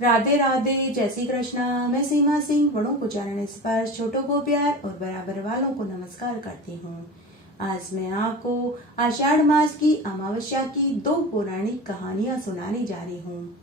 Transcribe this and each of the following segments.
राधे राधे, जय श्री कृष्णा। मैं सीमा सिंह बड़ों को चरण स्पर्श, छोटों को प्यार और बराबर वालों को नमस्कार करती हूँ। आज मैं आपको आषाढ़ मास की अमावस्या की 2 पौराणिक कहानियां सुनाने जा रही हूँ।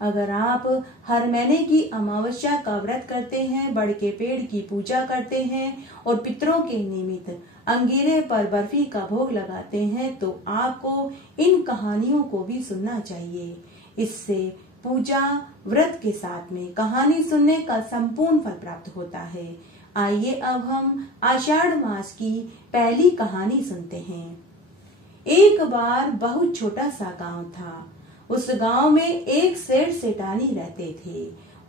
अगर आप हर महीने की अमावस्या का व्रत करते हैं, बड़ के पेड़ की पूजा करते हैं और पितरों के निमित्त अंगीरे पर बर्फी का भोग लगाते हैं, तो आपको इन कहानियों को भी सुनना चाहिए। इससे पूजा व्रत के साथ में कहानी सुनने का संपूर्ण फल प्राप्त होता है। आइए अब हम आषाढ़ मास की पहली कहानी सुनते हैं। एक बार बहुत छोटा सा गांव था। उस गांव में एक सेठ सेठानी रहते थे।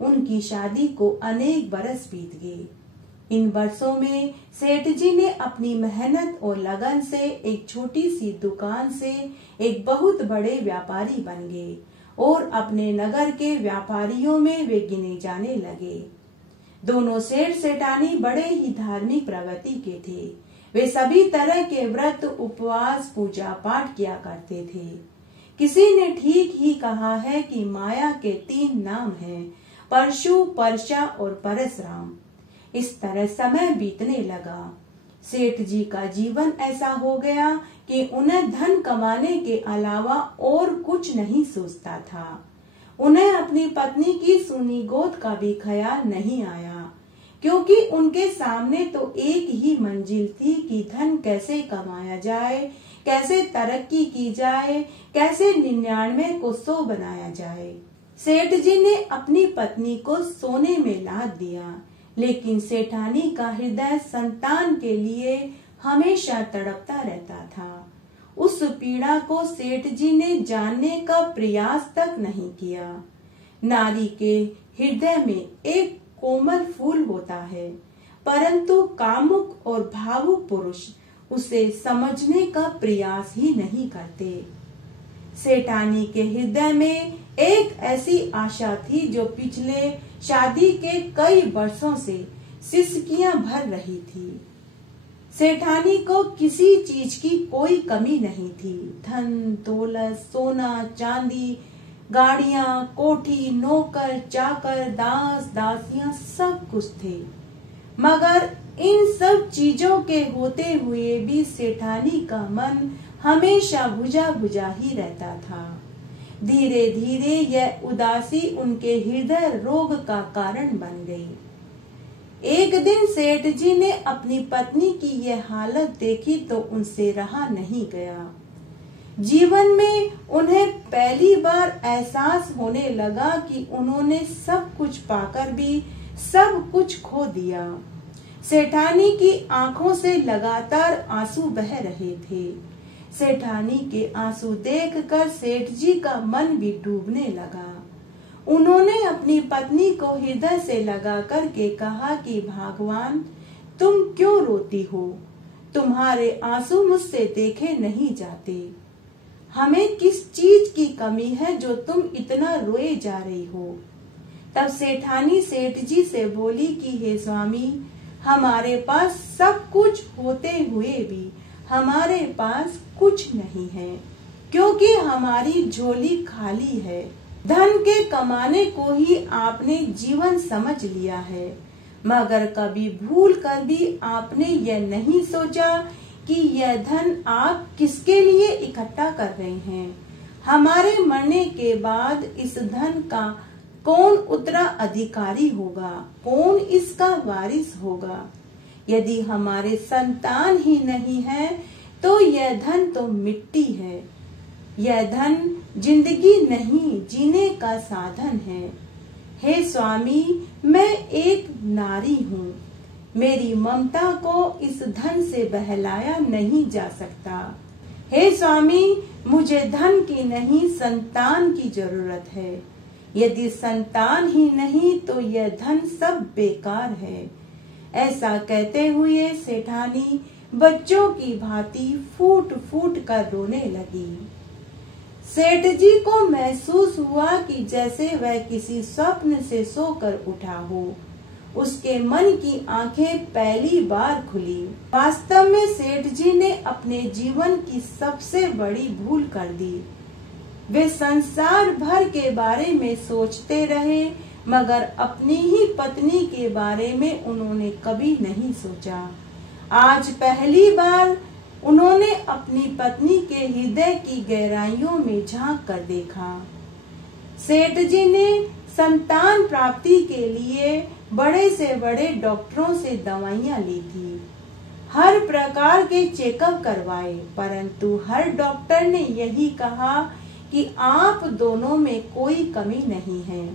उनकी शादी को अनेक बरस बीत गए। इन वर्षों में सेठ जी ने अपनी मेहनत और लगन से एक छोटी सी दुकान से एक बहुत बड़े व्यापारी बन गए और अपने नगर के व्यापारियों में वे गिने जाने लगे। दोनों सेठ सेठानी बड़े ही धार्मिक प्रवृत्ति के थे। वे सभी तरह के व्रत, उपवास, पूजा पाठ किया करते थे। किसी ने ठीक ही कहा है कि माया के 3 नाम हैं, परशु, परशा और परशुराम। इस तरह समय बीतने लगा। सेठ जी का जीवन ऐसा हो गया कि उन्हें धन कमाने के अलावा और कुछ नहीं सोचता था। उन्हें अपनी पत्नी की सूनी गोद का भी ख्याल नहीं आया, क्योंकि उनके सामने तो एक ही मंजिल थी कि धन कैसे कमाया जाए, कैसे तरक्की की जाए, कैसे 99 को 100 बनाया जाए। सेठ जी ने अपनी पत्नी को सोने में लाद दिया, लेकिन सेठानी का हृदय संतान के लिए हमेशा तड़पता रहता था। उस पीड़ा को सेठ जी ने जानने का प्रयास तक नहीं किया। नारी के हृदय में एक कोमल फूल होता है, परंतु कामुक और भावुक पुरुष उसे समझने का प्रयास ही नहीं करते। सेठानी के हृदय में एक ऐसी आशा थी जो पिछले शादी के कई वर्षों से सिसकियां भर रही थी। सेठानी को किसी चीज की कोई कमी नहीं थी। धन दौलत, सोना चांदी, गाड़ियां, कोठी, नौकर चाकर, दास दासियां सब कुछ थे। मगर इन सब चीजों के होते हुए भी सेठानी का मन हमेशा बुझा बुझा ही रहता था। धीरे धीरे यह उदासी उनके हृदय रोग का कारण बन गई। एक दिन सेठ जी ने अपनी पत्नी की यह हालत देखी तो उनसे रहा नहीं गया। जीवन में उन्हें पहली बार एहसास होने लगा कि उन्होंने सब कुछ पाकर भी सब कुछ खो दिया। सेठानी की आंखों से लगातार आंसू बह रहे थे। सेठानी के आंसू देखकर सेठ जी का मन भी डूबने लगा। उन्होंने अपनी पत्नी को हृदय से लगा करके कहा कि भगवान, तुम क्यों रोती हो? तुम्हारे आंसू मुझसे देखे नहीं जाते। हमें किस चीज की कमी है जो तुम इतना रोए जा रही हो? तब सेठानी सेठ जी से बोली कि हे स्वामी, हमारे पास सब कुछ होते हुए भी हमारे पास कुछ नहीं है, क्योंकि हमारी झोली खाली है। धन के कमाने को ही आपने जीवन समझ लिया है, मगर कभी भूल कर भी आपने यह नहीं सोचा कि यह धन आप किसके लिए इकट्ठा कर रहे हैं। हमारे मरने के बाद इस धन का कौन उत्तराधिकारी होगा, कौन इसका वारिस होगा? यदि हमारे संतान ही नहीं है तो यह धन तो मिट्टी है। यह धन जिंदगी नहीं, जीने का साधन है। हे स्वामी, मैं एक नारी हूँ। मेरी ममता को इस धन से बहलाया नहीं जा सकता। हे स्वामी, मुझे धन की नहीं, संतान की जरूरत है। यदि संतान ही नहीं तो यह धन सब बेकार है। ऐसा कहते हुए सेठानी बच्चों की भांति फूट फूट कर रोने लगी। सेठ जी को महसूस हुआ कि जैसे वह किसी स्वप्न से सोकर उठा हो। उसके मन की आंखें पहली बार खुली। वास्तव में सेठ जी ने अपने जीवन की सबसे बड़ी भूल कर दी। वे संसार भर के बारे में सोचते रहे, मगर अपनी ही पत्नी के बारे में उन्होंने कभी नहीं सोचा। आज पहली बार उन्होंने अपनी पत्नी के हृदय की गहराइयों में झांक कर देखा। सेठ जी ने संतान प्राप्ति के लिए बड़े से बड़े डॉक्टरों से दवाइयां ली थी, हर प्रकार के चेकअप करवाए, परंतु हर डॉक्टर ने यही कहा कि आप दोनों में कोई कमी नहीं है।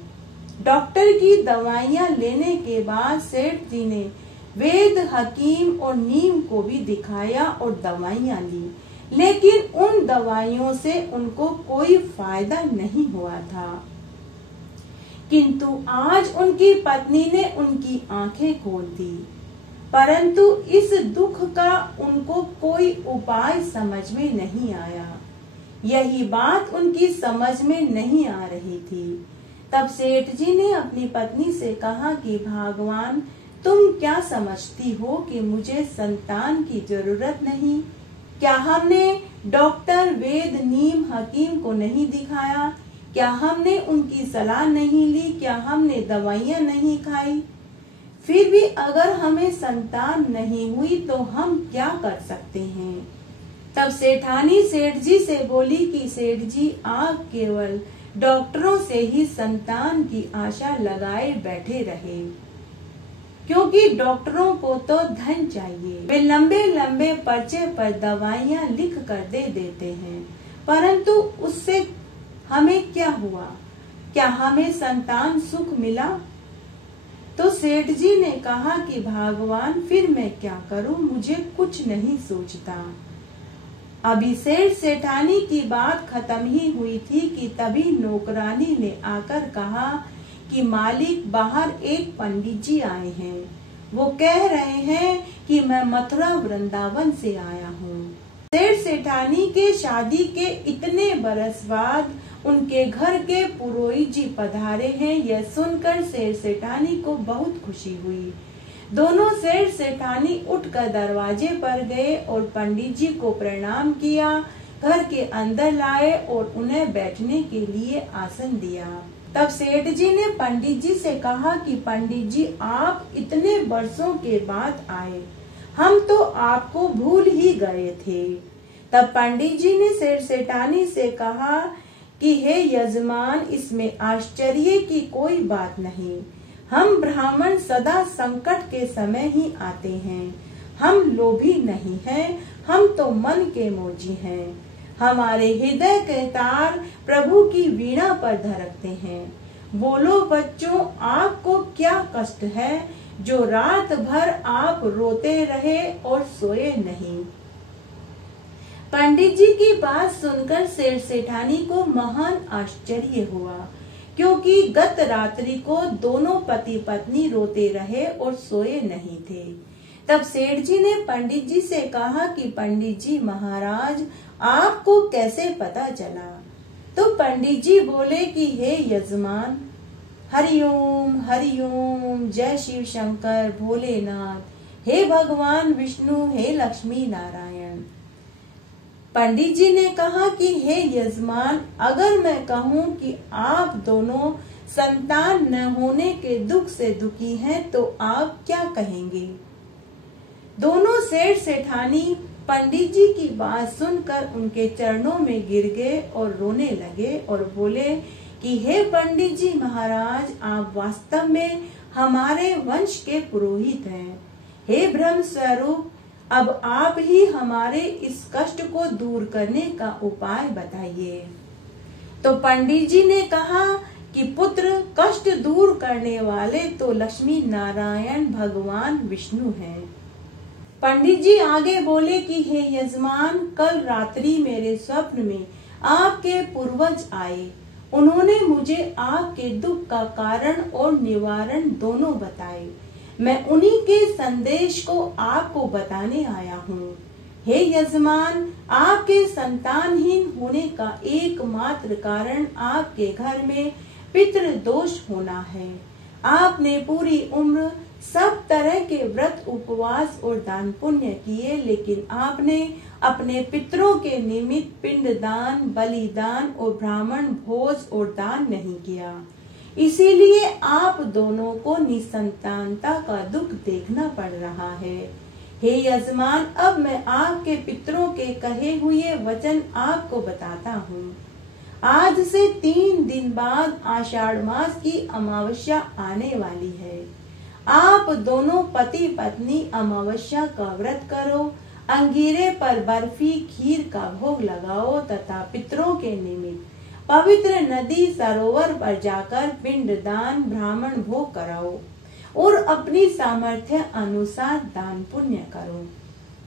डॉक्टर की दवाइयां लेने के बाद सेठ जी ने वेद, हकीम और नीम को भी दिखाया और दवाइयां ली, लेकिन उन दवाइयों से उनको कोई फायदा नहीं हुआ था। किंतु आज उनकी पत्नी ने उनकी आंखें खोल दी, परंतु इस दुख का उनको कोई उपाय समझ में नहीं आया। यही बात उनकी समझ में नहीं आ रही थी। तब सेठ जी ने अपनी पत्नी से कहा कि भगवान, तुम क्या समझती हो कि मुझे संतान की जरूरत नहीं? क्या हमने डॉक्टर, वेद, नीम, हकीम को नहीं दिखाया? क्या हमने उनकी सलाह नहीं ली? क्या हमने दवाइयां नहीं खाई? फिर भी अगर हमें संतान नहीं हुई तो हम क्या कर सकते हैं? तब सेठानी सेठ जी से बोली कि सेठ जी, आप केवल डॉक्टरों से ही संतान की आशा लगाए बैठे रहे, क्योंकि डॉक्टरों को तो धन चाहिए। वे लंबे लंबे पर्चे पर दवाइयां लिख कर दे देते हैं, परंतु उससे हमें क्या हुआ? क्या हमें संतान सुख मिला? तो सेठ जी ने कहा कि भगवान, फिर मैं क्या करूं? मुझे कुछ नहीं सूझता। अभी सेठ सेठानी की बात खत्म ही हुई थी कि तभी नौकरानी ने आकर कहा कि मालिक, बाहर एक पंडित जी आए हैं। वो कह रहे हैं कि मैं मथुरा वृंदावन से आया हूँ। सेठ सेठानी के शादी के इतने बरस बाद उनके घर के पुरोहित जी पधारे हैं। यह सुनकर सेठ सेठानी को बहुत खुशी हुई। दोनों सेठ सेठानी उठकर दरवाजे पर गए और पंडित जी को प्रणाम किया, घर के अंदर लाए और उन्हें बैठने के लिए आसन दिया। तब सेठ जी ने पंडित जी से कहा कि पंडित जी, आप इतने वर्षों के बाद आए, हम तो आपको भूल ही गए थे। तब पंडित जी ने सेठ सेठानी से कहा कि हे यजमान, इसमें आश्चर्य की कोई बात नहीं। हम ब्राह्मण सदा संकट के समय ही आते हैं। हम लोभी नहीं हैं, हम तो मन के मोजी हैं। हमारे हृदय के तार प्रभु की वीणा पर धड़कते हैं। बोलो बच्चों, आपको क्या कष्ट है जो रात भर आप रोते रहे और सोए नहीं? पंडित जी की बात सुनकर सेठ सेठानी को महान आश्चर्य हुआ, क्योंकि गत रात्रि को दोनों पति पत्नी रोते रहे और सोए नहीं थे। तब सेठ जी ने पंडित जी से कहा कि पंडित जी महाराज, आपको कैसे पता चला? तो पंडित जी बोले कि हे यजमान, हरिओम हरिओम, जय शिव शंकर भोलेनाथ, हे भगवान विष्णु, हे लक्ष्मी नारायण। पंडित जी ने कहा कि हे यजमान, अगर मैं कहूँ कि आप दोनों संतान न होने के दुख से दुखी हैं तो आप क्या कहेंगे? दोनों सेठ सेठानी पंडित जी की बात सुनकर उनके चरणों में गिर गए और रोने लगे और बोले कि हे पंडित जी महाराज, आप वास्तव में हमारे वंश के पुरोहित हैं। हे ब्रह्म स्वरूप, अब आप ही हमारे इस कष्ट को दूर करने का उपाय बताइए। तो पंडित जी ने कहा कि पुत्र, कष्ट दूर करने वाले तो लक्ष्मी नारायण भगवान विष्णु हैं। पंडित जी आगे बोले कि हे यजमान, कल रात्रि मेरे स्वप्न में आपके पूर्वज आए। उन्होंने मुझे आपके दुख का कारण और निवारण दोनों बताए। मैं उन्हीं के संदेश को आपको बताने आया हूँ। हे यजमान, आपके संतानहीन होने का एकमात्र कारण आपके घर में पितृ दोष होना है। आपने पूरी उम्र सब तरह के व्रत, उपवास और दान पुण्य किए, लेकिन आपने अपने पितरों के निमित्त पिंडदान, बलिदान और ब्राह्मण भोज और दान नहीं किया। इसीलिए आप दोनों को निसंतानता का दुख देखना पड़ रहा है। हे यजमान, अब मैं आपके पितरों के कहे हुए वचन आपको बताता हूँ। आज से 3 दिन बाद आषाढ़ मास की अमावस्या आने वाली है। आप दोनों पति पत्नी अमावस्या का व्रत करो, अंगीरे पर बर्फी खीर का भोग लगाओ तथा पितरों के निमित्त पवित्र नदी सरोवर पर जाकर पिंडदान, ब्राह्मण भोग कराओ और अपनी सामर्थ्य अनुसार दान पुण्य करो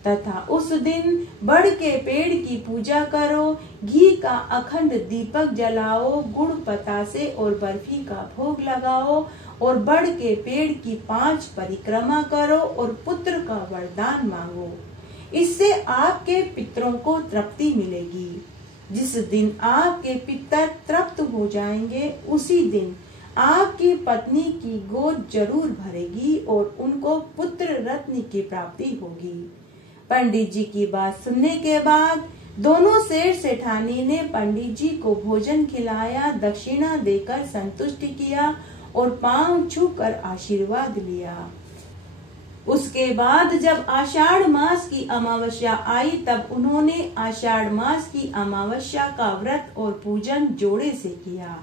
तथा उस दिन बड़ के पेड़ की पूजा करो, घी का अखंड दीपक जलाओ, गुड़ पतासे और बर्फी का भोग लगाओ और बड़ के पेड़ की 5 परिक्रमा करो और पुत्र का वरदान मांगो। इससे आपके पितरों को तृप्ति मिलेगी। जिस दिन आपके पितर तृप्त हो जाएंगे उसी दिन आपकी पत्नी की गोद जरूर भरेगी और उनको पुत्र रत्न की प्राप्ति होगी। पंडित जी की बात सुनने के बाद दोनों सेठ सेठानी ने पंडित जी को भोजन खिलाया, दक्षिणा देकर संतुष्ट किया और पांव छूकर आशीर्वाद लिया। उसके बाद जब आषाढ़ मास की अमावस्या आई तब उन्होंने आषाढ़ मास की अमावस्या का व्रत और पूजन जोड़े से किया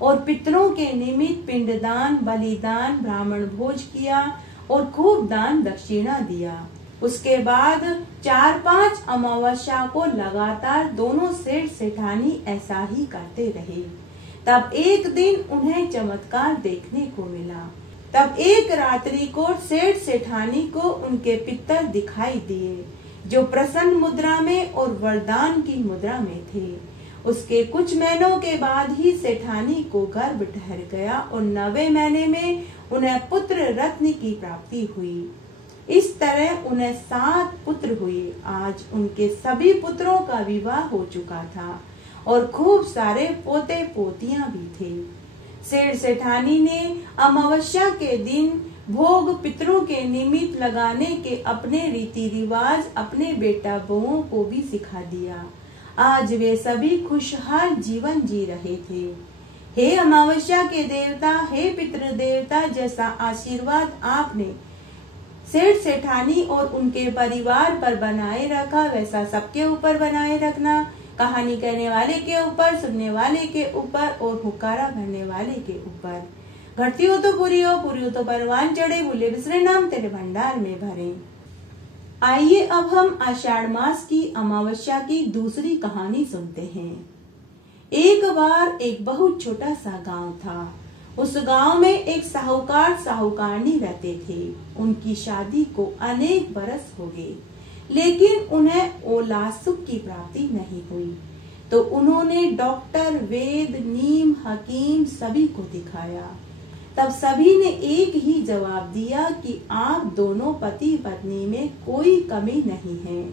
और पितरों के निमित्त पिंडदान, बलिदान, ब्राह्मण भोज किया और खूब दान दक्षिणा दिया। उसके बाद 4-5 अमावस्या को लगातार दोनों सेठ सेठानी ऐसा ही करते रहे। तब एक दिन उन्हें चमत्कार देखने को मिला। तब एक रात्रि को सेठ सेठानी को उनके पितर दिखाई दिए जो प्रसन्न मुद्रा में और वरदान की मुद्रा में थे। उसके कुछ महीनों के बाद ही सेठानी को गर्भ ठहर गया और 9वें महीने में उन्हें पुत्र रत्न की प्राप्ति हुई। इस तरह उन्हें 7 पुत्र हुए। आज उनके सभी पुत्रों का विवाह हो चुका था और खूब सारे पोते पोतियां भी थे। सेठ सेठानी ने अमावस्या के दिन भोग पितरों के निमित्त लगाने के अपने रीति रिवाज अपने बेटा बहुओं को भी सिखा दिया। आज वे सभी खुशहाल जीवन जी रहे थे। हे अमावस्या के देवता, हे पितृ देवता, जैसा आशीर्वाद आपने सेठ सेठानी और उनके परिवार पर बनाए रखा वैसा सबके ऊपर बनाए रखना। कहानी कहने वाले के ऊपर, सुनने वाले के ऊपर और हुक्कारा भरने वाले के ऊपर। घटती हो तो पूरी हो तो परवान चढ़े, भूले बिसरे नाम तेरे भंडार में भरे। आइए अब हम आषाढ़ मास की अमावस्या की दूसरी कहानी सुनते हैं। एक बार एक बहुत छोटा सा गांव था। उस गांव में एक साहूकार साहूकारनी रहते थे। उनकी शादी को अनेक बरस हो गए लेकिन उन्हें औलाद सुख की प्राप्ति नहीं हुई। तो उन्होंने डॉक्टर, वेद, नीम, हकीम सभी को दिखाया। तब सभी ने एक ही जवाब दिया कि आप दोनों पति पत्नी में कोई कमी नहीं है।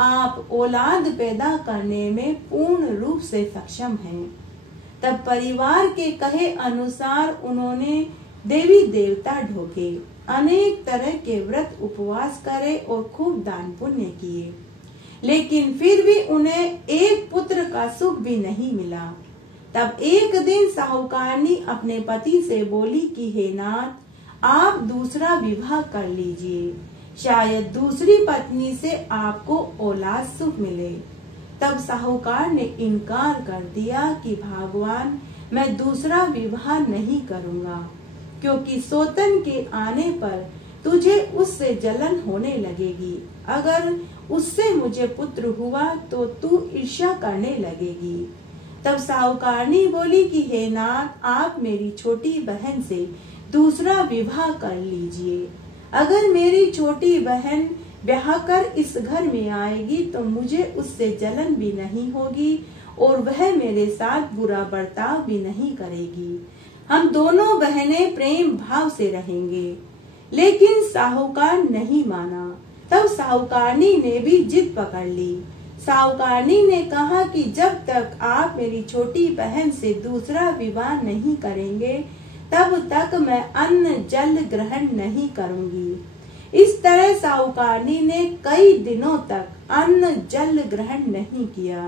आप औलाद पैदा करने में पूर्ण रूप से सक्षम हैं। तब परिवार के कहे अनुसार उन्होंने देवी देवता ढोके, अनेक तरह के व्रत उपवास करे और खूब दान पुण्य किए, लेकिन फिर भी उन्हें एक पुत्र का सुख भी नहीं मिला। तब एक दिन साहूकारनी अपने पति से बोली कि हे नाथ, आप दूसरा विवाह कर लीजिए, शायद दूसरी पत्नी से आपको औलाद सुख मिले। तब साहूकार ने इनकार कर दिया कि भगवान, मैं दूसरा विवाह नहीं करूंगा, क्योंकि सौतन के आने पर तुझे उससे जलन होने लगेगी। अगर उससे मुझे पुत्र हुआ तो तू ईर्ष्या करने लगेगी। तब साहूकारनी बोली कि हे नाथ, आप मेरी छोटी बहन से दूसरा विवाह कर लीजिए। अगर मेरी छोटी बहन ब्याह कर इस घर में आएगी तो मुझे उससे जलन भी नहीं होगी और वह मेरे साथ बुरा बर्ताव भी नहीं करेगी। हम दोनों बहनें प्रेम भाव से रहेंगे। लेकिन साहूकार नहीं माना। तब साहूकारनी ने भी जिद पकड़ ली। साहूकारनी ने कहा कि जब तक आप मेरी छोटी बहन से दूसरा विवाह नहीं करेंगे तब तक मैं अन्न जल ग्रहण नहीं करूंगी। इस तरह साहूकारनी ने कई दिनों तक अन्न जल ग्रहण नहीं किया।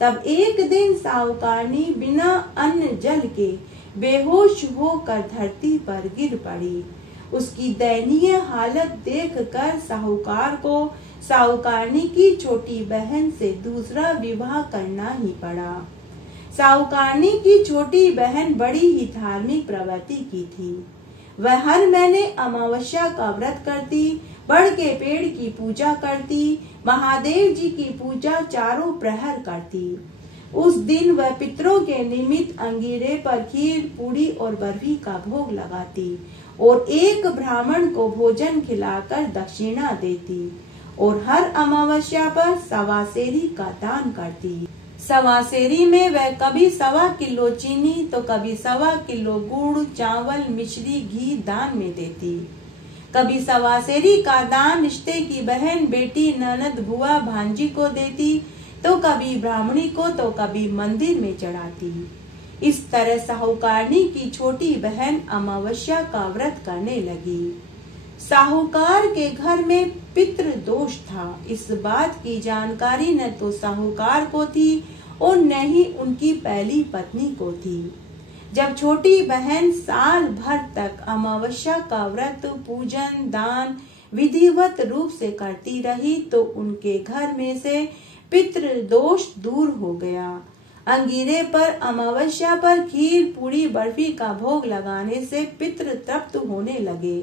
तब एक दिन साहूकारनी बिना अन्न जल के बेहोश होकर धरती पर गिर पड़ी। उसकी दयनीय हालत देखकर साहूकार को साहूकारनी की छोटी बहन से दूसरा विवाह करना ही पड़ा। साहूकारनी की छोटी बहन बड़ी ही धार्मिक प्रवृत्ति की थी। वह हर महीने अमावस्या का व्रत करती, बड़ के पेड़ की पूजा करती, महादेव जी की पूजा चारों प्रहर करती। उस दिन वह पितरों के निमित्त अंगीरे पर खीर, पूरी और बर्फी का भोग लगाती और एक ब्राह्मण को भोजन खिलाकर दक्षिणा देती और हर अमावस्या पर सवासेरी का दान करती। सवासेरी में वह कभी 1.25 किलो चीनी तो कभी 1.25 किलो गुड़, चावल, मिश्री, घी दान में देती। कभी सवासेरी का दान रिश्ते की बहन, बेटी, ननद, बुआ, भांजी को देती तो कभी ब्राह्मणी को तो कभी मंदिर में चढ़ाती। इस तरह साहूकारनी की छोटी बहन अमावस्या का व्रत करने लगी। साहूकार के घर में पितृ दोष था। इस बात की जानकारी न तो साहूकार को थी और न ही उनकी पहली पत्नी को थी। जब छोटी बहन साल भर तक अमावस्या का व्रत, पूजन, दान विधिवत रूप से करती रही तो उनके घर में से पितृ दोष दूर हो गया। अंगीरे पर अमावस्या पर खीर, पूरी, बर्फी का भोग लगाने से पितृ तृप्त होने लगे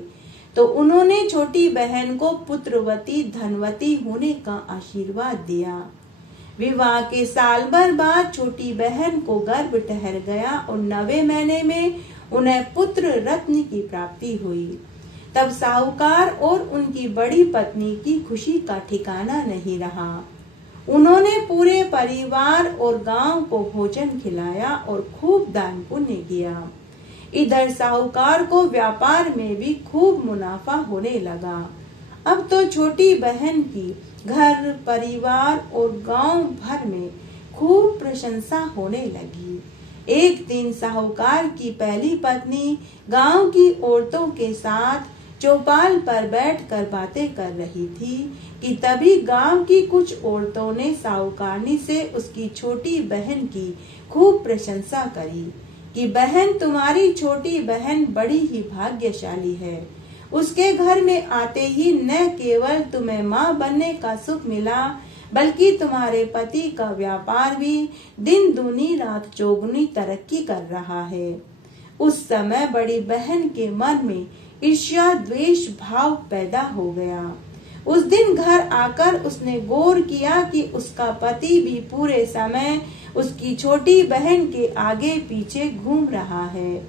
तो उन्होंने छोटी बहन को पुत्रवती, धनवती होने का आशीर्वाद दिया। विवाह के साल भर बाद छोटी बहन को गर्भ ठहर गया और 9वें महीने में उन्हें पुत्र रत्न की प्राप्ति हुई। तब साहूकार और उनकी बड़ी पत्नी की खुशी का ठिकाना नहीं रहा। उन्होंने पूरे परिवार और गांव को भोजन खिलाया और खूब दान पुण्य किया। इधर साहूकार को व्यापार में भी खूब मुनाफा होने लगा। अब तो छोटी बहन की घर, परिवार और गांव भर में खूब प्रशंसा होने लगी। एक दिन साहूकार की पहली पत्नी गांव की औरतों के साथ चौपाल पर बैठकर बातें कर रही थी कि तभी गांव की कुछ औरतों ने साहूकारनी से उसकी छोटी बहन की खूब प्रशंसा करी कि बहन, तुम्हारी छोटी बहन बड़ी ही भाग्यशाली है। उसके घर में आते ही न केवल तुम्हें माँ बनने का सुख मिला बल्कि तुम्हारे पति का व्यापार भी दिन दूनी रात चौगुनी तरक्की कर रहा है। उस समय बड़ी बहन के मन में ईर्ष्या द्वेष भाव पैदा हो गया। उस दिन घर आकर उसने गौर किया कि उसका पति भी पूरे समय उसकी छोटी बहन के आगे पीछे घूम रहा है।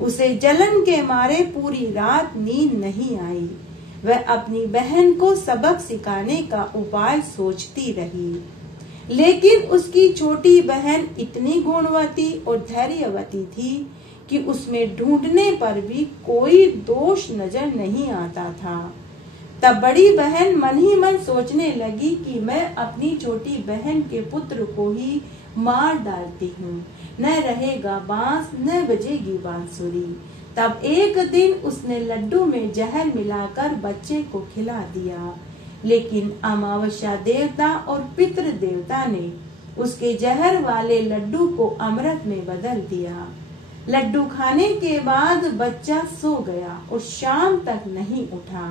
उसे जलन के मारे पूरी रात नींद नहीं आई। वह अपनी बहन को सबक सिखाने का उपाय सोचती रही, लेकिन उसकी छोटी बहन इतनी गुणवती और धैर्यवती थी कि उसमें ढूंढने पर भी कोई दोष नजर नहीं आता था। तब बड़ी बहन मन ही मन सोचने लगी कि मैं अपनी छोटी बहन के पुत्र को ही मार डालती हूँ, न रहेगा बांस न बजेगी बांसुरी। तब एक दिन उसने लड्डू में जहर मिलाकर बच्चे को खिला दिया, लेकिन अमावस्या देवता और पितृ देवता ने उसके जहर वाले लड्डू को अमृत में बदल दिया। लड्डू खाने के बाद बच्चा सो गया और शाम तक नहीं उठा।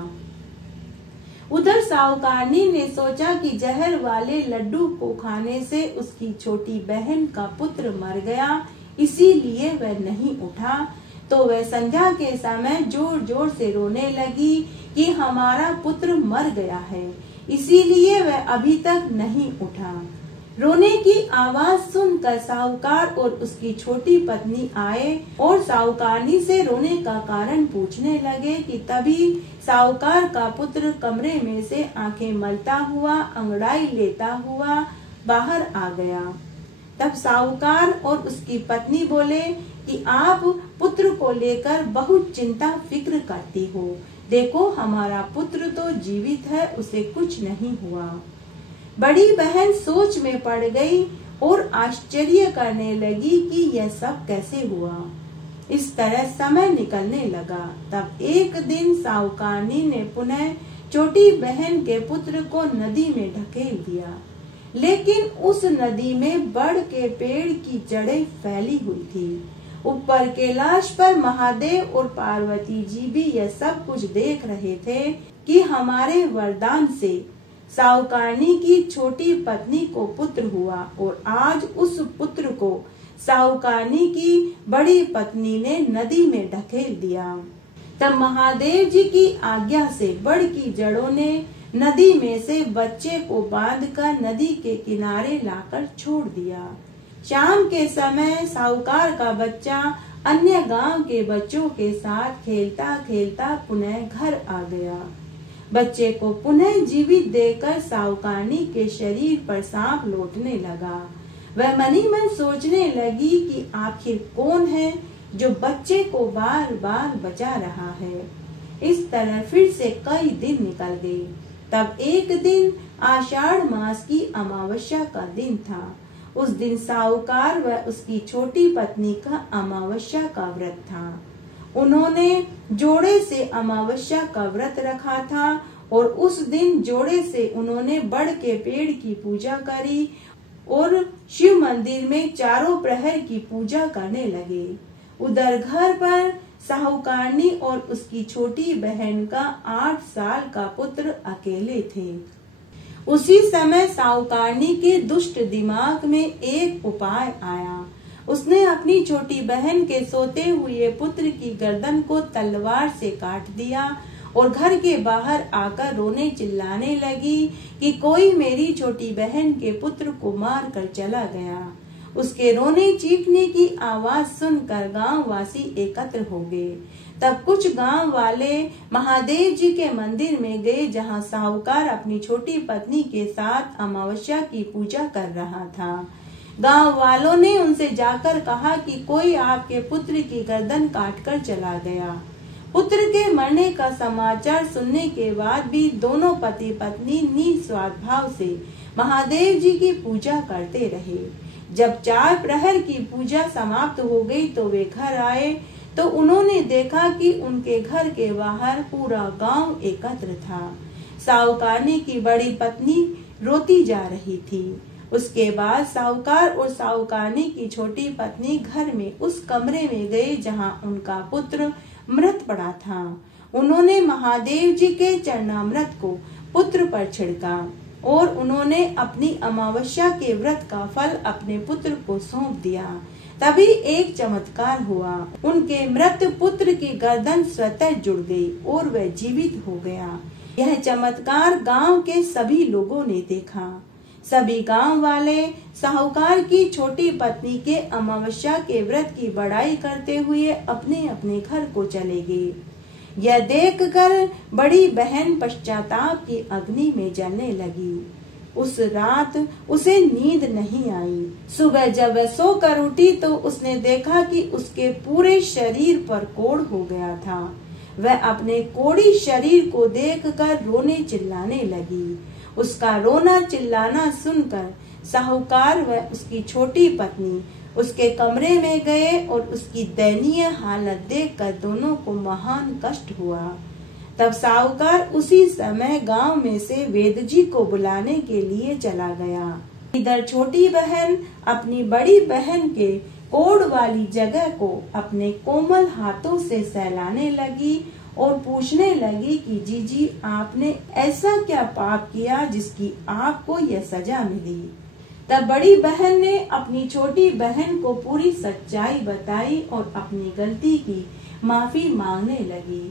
उधर साहूकारनी ने सोचा कि जहर वाले लड्डू को खाने से उसकी छोटी बहन का पुत्र मर गया, इसीलिए वह नहीं उठा। तो वह संध्या के समय जोर जोर से रोने लगी कि हमारा पुत्र मर गया है, इसीलिए वह अभी तक नहीं उठा। रोने की आवाज सुनकर साहूकार और उसकी छोटी पत्नी आए और साहूकारनी से रोने का कारण पूछने लगे कि तभी साहूकार का पुत्र कमरे में से आंखें मलता हुआ, अंगड़ाई लेता हुआ बाहर आ गया। तब साहूकार और उसकी पत्नी बोले कि आप पुत्र को लेकर बहुत चिंता फिक्र करती हो, देखो हमारा पुत्र तो जीवित है, उसे कुछ नहीं हुआ। बड़ी बहन सोच में पड़ गई और आश्चर्य करने लगी कि यह सब कैसे हुआ। इस तरह समय निकलने लगा। तब एक दिन साहुकारनी ने पुनः छोटी बहन के पुत्र को नदी में ढकेल दिया, लेकिन उस नदी में बड़ के पेड़ की जड़ें फैली हुई थी। ऊपर कैलाश पर महादेव और पार्वती जी भी यह सब कुछ देख रहे थे कि हमारे वरदान से साहुकारनी की छोटी पत्नी को पुत्र हुआ, और आज उस पुत्र को साहुकारनी की बड़ी पत्नी ने नदी में ढकेल दिया। तब महादेव जी की आज्ञा से बड़ की जड़ों ने नदी में से बच्चे को बांधकर नदी के किनारे लाकर छोड़ दिया। शाम के समय साहूकार का बच्चा अन्य गांव के बच्चों के साथ खेलता खेलता पुनः घर आ गया। बच्चे को पुनः जीवित देखकर साहुकारनी के शरीर पर सांप लौटने लगा। वह मनी मन सोचने लगी कि आखिर कौन है जो बच्चे को बार बार बचा रहा है। इस तरह फिर से कई दिन निकल गए। तब एक दिन आषाढ़ मास की अमावस्या का दिन था। उस दिन साहूकार व उसकी छोटी पत्नी का अमावस्या का व्रत था। उन्होंने जोड़े से अमावस्या का व्रत रखा था और उस दिन जोड़े से उन्होंने बड़ के पेड़ की पूजा करी और शिव मंदिर में चारों प्रहर की पूजा करने लगे। उधर घर पर साहूकारनी और उसकी छोटी बहन का 8 साल का पुत्र अकेले थे। उसी समय साहूकारनी के दुष्ट दिमाग में एक उपाय आया। उसने अपनी छोटी बहन के सोते हुए पुत्र की गर्दन को तलवार से काट दिया और घर के बाहर आकर रोने चिल्लाने लगी कि कोई मेरी छोटी बहन के पुत्र को मार कर चला गया। उसके रोने चीखने की आवाज सुनकर गांव वासी एकत्र हो गए। तब कुछ गांव वाले महादेव जी के मंदिर में गए, जहां साहूकार अपनी छोटी पत्नी के साथ अमावस्या की पूजा कर रहा था। गांव वालों ने उनसे जाकर कहा कि कोई आपके पुत्र की गर्दन काटकर चला गया। पुत्र के मरने का समाचार सुनने के बाद भी दोनों पति पत्नी निस्वार्थ भाव से महादेव जी की पूजा करते रहे। जब 4 प्रहर की पूजा समाप्त हो गई तो वे घर आए तो उन्होंने देखा कि उनके घर के बाहर पूरा गांव एकत्र था। साहूकारनी की बड़ी पत्नी रोती जा रही थी। उसके बाद साहूकार और साहूकारनी की छोटी पत्नी घर में उस कमरे में गए जहां उनका पुत्र मृत पड़ा था। उन्होंने महादेव जी के चरणामृत को पुत्र पर छिड़का और उन्होंने अपनी अमावस्या के व्रत का फल अपने पुत्र को सौंप दिया। तभी एक चमत्कार हुआ। उनके मृत पुत्र की गर्दन स्वतः जुड़ गई और वह जीवित हो गया। यह चमत्कार गांव के सभी लोगों ने देखा। सभी गांव वाले साहूकार की छोटी पत्नी के अमावस्या के व्रत की बड़ाई करते हुए अपने अपने घर को चले गए। यह देखकर बड़ी बहन पश्चाताप की अग्नि में जलने लगी। उस रात उसे नींद नहीं आई। सुबह जब वह सोकर उठी तो उसने देखा कि उसके पूरे शरीर पर कोढ़ हो गया था। वह अपने कोढ़ी शरीर को देखकर रोने चिल्लाने लगी। उसका रोना चिल्लाना सुनकर साहूकार व उसकी छोटी पत्नी उसके कमरे में गए और उसकी दयनीय हालत देखकर दोनों को महान कष्ट हुआ। तब साहूकार उसी समय गांव में से वेद जी को बुलाने के लिए चला गया। इधर छोटी बहन अपनी बड़ी बहन के कोढ़ वाली जगह को अपने कोमल हाथों से सहलाने लगी और पूछने लगी कि जीजी आपने ऐसा क्या पाप किया जिसकी आपको यह सजा मिली। तब बड़ी बहन ने अपनी छोटी बहन को पूरी सच्चाई बताई और अपनी गलती की माफी मांगने लगी।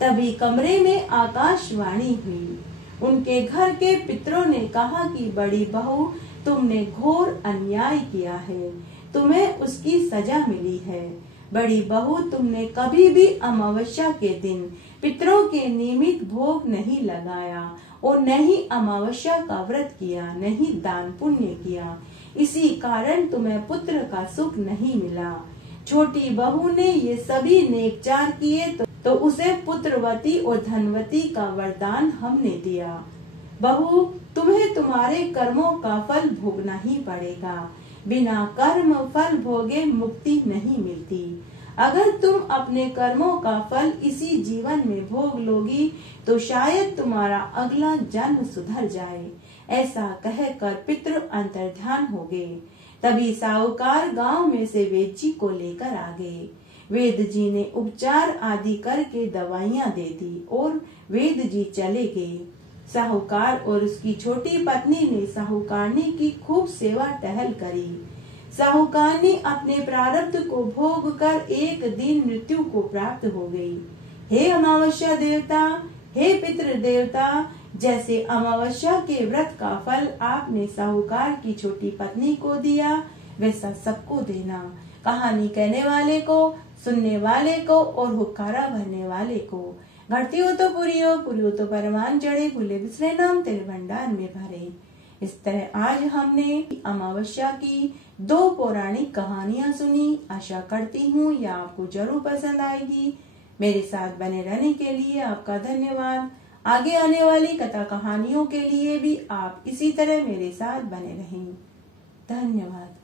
तभी कमरे में आकाशवाणी हुई। उनके घर के पितरों ने कहा कि बड़ी बहू तुमने घोर अन्याय किया है, तुम्हें उसकी सजा मिली है। बड़ी बहू तुमने कभी भी अमावस्या के दिन पितरों के निमित्त भोग नहीं लगाया और न ही अमावस्या का व्रत किया, न ही दान पुण्य किया। इसी कारण तुम्हें पुत्र का सुख नहीं मिला। छोटी बहू ने ये सभी नेकचार किए तो उसे पुत्रवती और धनवती का वरदान हमने दिया। बहू तुम्हें तुम्हारे कर्मों का फल भोगना ही पड़ेगा। बिना कर्म फल भोगे मुक्ति नहीं मिलती। अगर तुम अपने कर्मों का फल इसी जीवन में भोग लोगी तो शायद तुम्हारा अगला जन्म सुधर जाए। ऐसा कहकर पितृ अंतर्ध्यान हो गए। तभी साहूकार गांव में से वेद जी को लेकर आ गए। वेद जी ने उपचार आदि करके दवाइयां दे दी और वेद जी चले गए। साहूकार और उसकी छोटी पत्नी ने साहूकारनी की खूब सेवा टहल करी। साहूकारनी अपने प्रारब्ध को भोग कर एक दिन मृत्यु को प्राप्त हो गई। हे अमावस्या देवता, हे पितृ देवता, जैसे अमावस्या के व्रत का फल आपने साहूकार की छोटी पत्नी को दिया वैसा सबको देना। कहानी कहने वाले को, सुनने वाले को और हुक्कारा भरने वाले को। घटती हो तो पूरी हो तो परमान जड़े, भूले बिसरे नाम तेरे भंडार में भरे। इस तरह आज हमने अमावस्या की 2 पौराणिक कहानियां सुनी। आशा करती हूँ यह आपको जरूर पसंद आएगी। मेरे साथ बने रहने के लिए आपका धन्यवाद। आगे आने वाली कथा कहानियों के लिए भी आप इसी तरह मेरे साथ बने रहें। धन्यवाद।